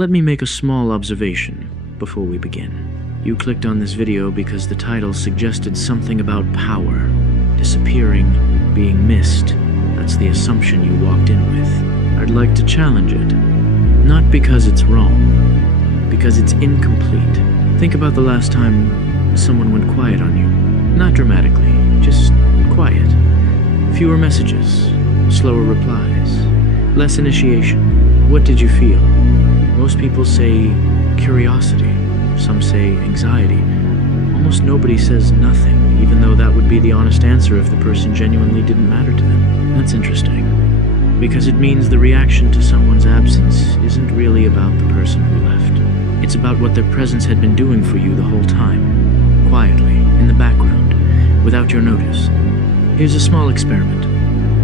Let me make a small observation before we begin. You clicked on this video because the title suggested something about power, disappearing, being missed. That's the assumption you walked in with. I'd like to challenge it. Not because it's wrong, because it's incomplete. Think about the last time someone went quiet on you. Not dramatically, just quiet. Fewer messages, slower replies, less initiation. What did you feel? Most people say curiosity. Some say anxiety. Almost nobody says nothing, even though that would be the honest answer if the person genuinely didn't matter to them. That's interesting, because it means the reaction to someone's absence isn't really about the person who left. It's about what their presence had been doing for you the whole time, quietly, in the background, without your notice. Here's a small experiment.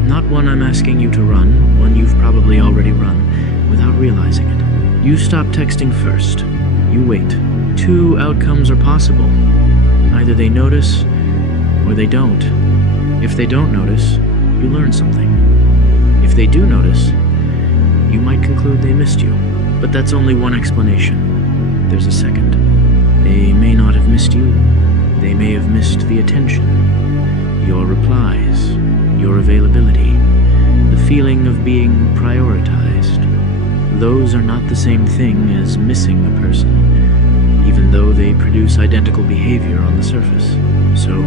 Not one I'm asking you to run, one you've probably already run, without realizing it. You stop texting first. You wait. Two outcomes are possible. Either they notice, or they don't. If they don't notice, you learn something. If they do notice, you might conclude they missed you. But that's only one explanation. There's a second. They may not have missed you. They may have missed the attention, your replies, your availability, the feeling of being prioritized. Those are not the same thing as missing a person, even though they produce identical behavior on the surface. So,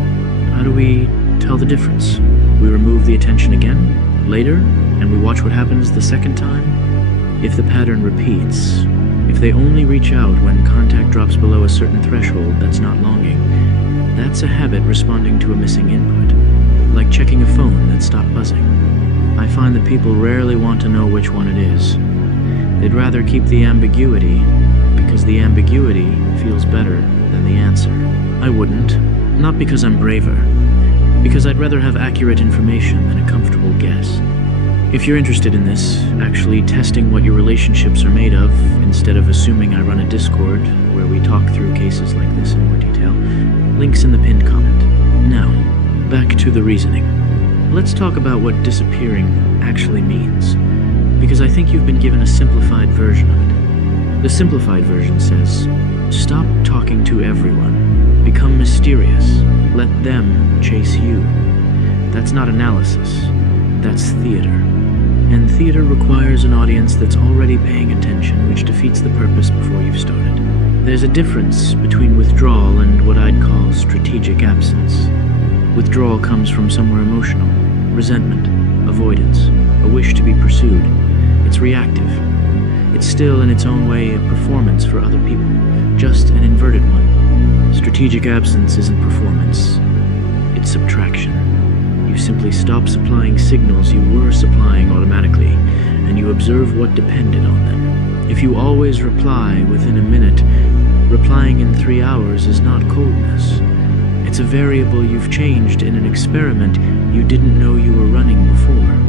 how do we tell the difference? We remove the attention again, later, and we watch what happens the second time? If the pattern repeats, if they only reach out when contact drops below a certain threshold that's not longing, that's a habit responding to a missing input, like checking a phone that stopped buzzing. I find that people rarely want to know which one it is. They'd rather keep the ambiguity, because the ambiguity feels better than the answer. I wouldn't, not because I'm braver, because I'd rather have accurate information than a comfortable guess. If you're interested in this, actually testing what your relationships are made of, instead of assuming I run a Discord where we talk through cases like this in more detail, links in the pinned comment. Now, back to the reasoning. Let's talk about what disappearing actually means, because I think you've been given a simplified version of it. The simplified version says, stop talking to everyone. Become mysterious. Let them chase you. That's not analysis. That's theater. And theater requires an audience that's already paying attention, which defeats the purpose before you've started. There's a difference between withdrawal and what I'd call strategic absence. Withdrawal comes from somewhere emotional, resentment, avoidance, a wish to be pursued. It's reactive. It's still, in its own way, a performance for other people, just an inverted one. Strategic absence isn't performance. It's subtraction. You simply stop supplying signals you were supplying automatically, and you observe what depended on them. If you always reply within a minute, replying in 3 hours is not coldness. It's a variable you've changed in an experiment you didn't know you were running before.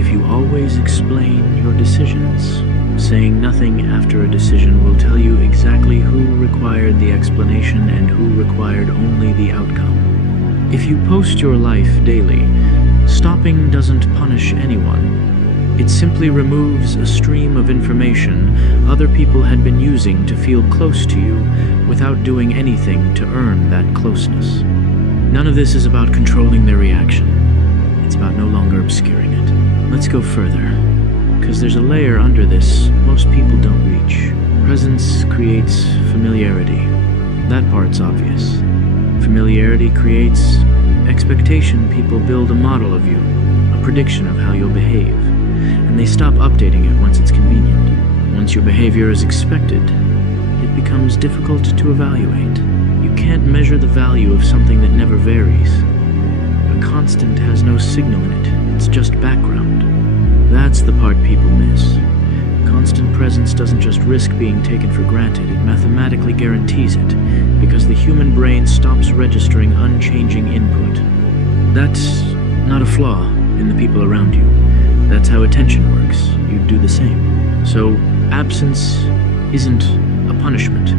If you always explain your decisions, saying nothing after a decision will tell you exactly who required the explanation and who required only the outcome. If you post your life daily, stopping doesn't punish anyone. It simply removes a stream of information other people had been using to feel close to you without doing anything to earn that closeness. None of this is about controlling their reaction. It's about no longer obscuring it. Let's go further, because there's a layer under this most people don't reach. Presence creates familiarity. That part's obvious. Familiarity creates expectation. People build a model of you, a prediction of how you'll behave, and they stop updating it once it's convenient. Once your behavior is expected, it becomes difficult to evaluate. You can't measure the value of something that never varies. A constant has no signal in it, it's just background. That's the part people miss. Constant presence doesn't just risk being taken for granted, it mathematically guarantees it, because the human brain stops registering unchanging input. That's not a flaw in the people around you. That's how attention works. You'd do the same. So, absence isn't a punishment.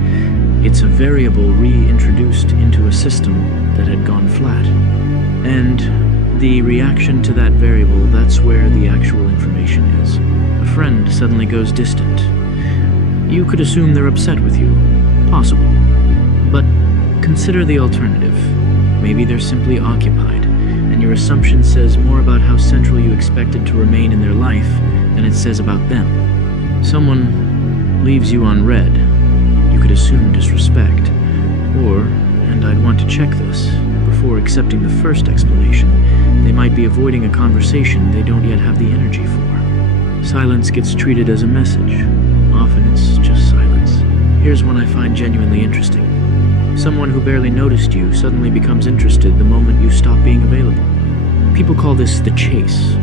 It's a variable reintroduced into a system that had gone flat. And the reaction to that variable, that's where the actual information is. A friend suddenly goes distant. You could assume they're upset with you. Possible. But consider the alternative. Maybe they're simply occupied, and your assumption says more about how central you expected to remain in their life than it says about them. Someone leaves you on red. You could assume disrespect. Or, and I'd want to check this, before accepting the first explanation, they might be avoiding a conversation they don't yet have the energy for. Silence gets treated as a message. Often it's just silence. Here's one I find genuinely interesting. Someone who barely noticed you suddenly becomes interested the moment you stop being available. People call this the chase.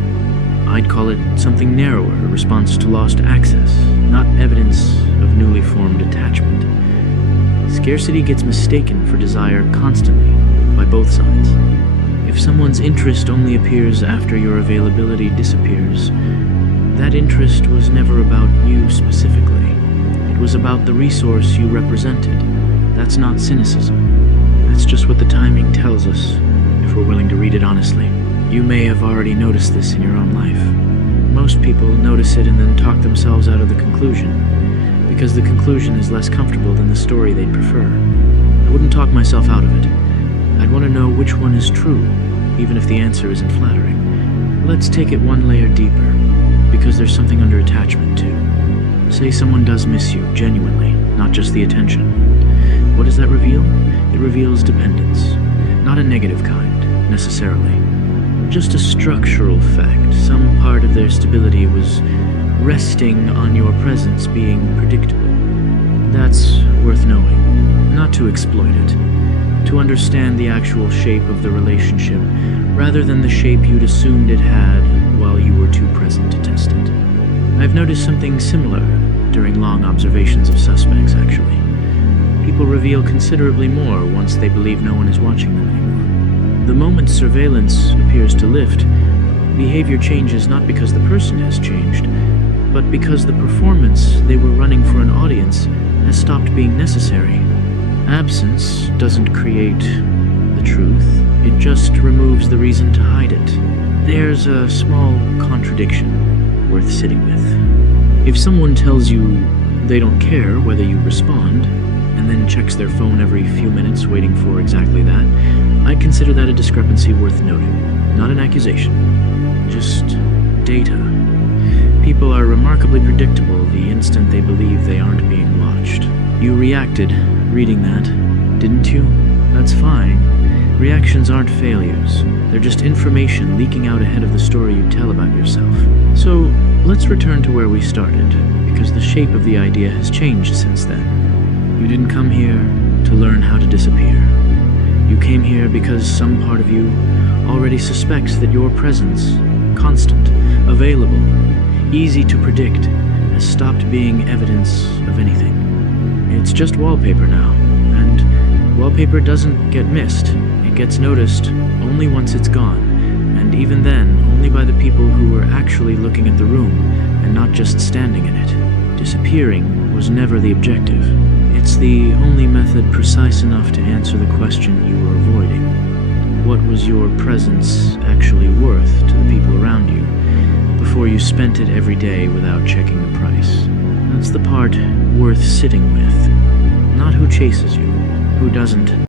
I'd call it something narrower, a response to lost access, not evidence of newly formed attachment. Scarcity gets mistaken for desire constantly, by both sides. If someone's interest only appears after your availability disappears, that interest was never about you specifically. It was about the resource you represented. That's not cynicism. That's just what the timing tells us, if we're willing to read it honestly. You may have already noticed this in your own life. Most people notice it and then talk themselves out of the conclusion, because the conclusion is less comfortable than the story they'd prefer. I wouldn't talk myself out of it. I'd want to know which one is true, even if the answer isn't flattering. Let's take it one layer deeper, because there's something under attachment too. Say someone does miss you, genuinely, not just the attention. What does that reveal? It reveals dependence. Not a negative kind, necessarily. Just a structural fact. Some part of their stability was resting on your presence being predictable. That's worth knowing. Not to exploit it. To understand the actual shape of the relationship, rather than the shape you'd assumed it had while you were too present to test it. I've noticed something similar during long observations of suspects, actually. People reveal considerably more once they believe no one is watching them anymore. The moment surveillance appears to lift, behavior changes not because the person has changed, but because the performance they were running for an audience has stopped being necessary. Absence doesn't create the truth, it just removes the reason to hide it. There's a small contradiction worth sitting with. If someone tells you they don't care whether you respond, and then checks their phone every few minutes waiting for exactly that, I'd consider that a discrepancy worth noting. Not an accusation, just data. People are remarkably predictable the instant they believe they aren't being watched. You reacted reading that, didn't you? That's fine. Reactions aren't failures. They're just information leaking out ahead of the story you tell about yourself. So, let's return to where we started, because the shape of the idea has changed since then. You didn't come here to learn how to disappear. You came here because some part of you already suspects that your presence, constant, available, easy to predict, has stopped being evidence of anything. It's just wallpaper now, and wallpaper doesn't get missed. It gets noticed only once it's gone, and even then, only by the people who were actually looking at the room, and not just standing in it. Disappearing was never the objective. It's the only method precise enough to answer the question you were avoiding. What was your presence actually worth to the people around you, before you spent it every day without checking the price? That's the part worth sitting with. Not who chases you, who doesn't.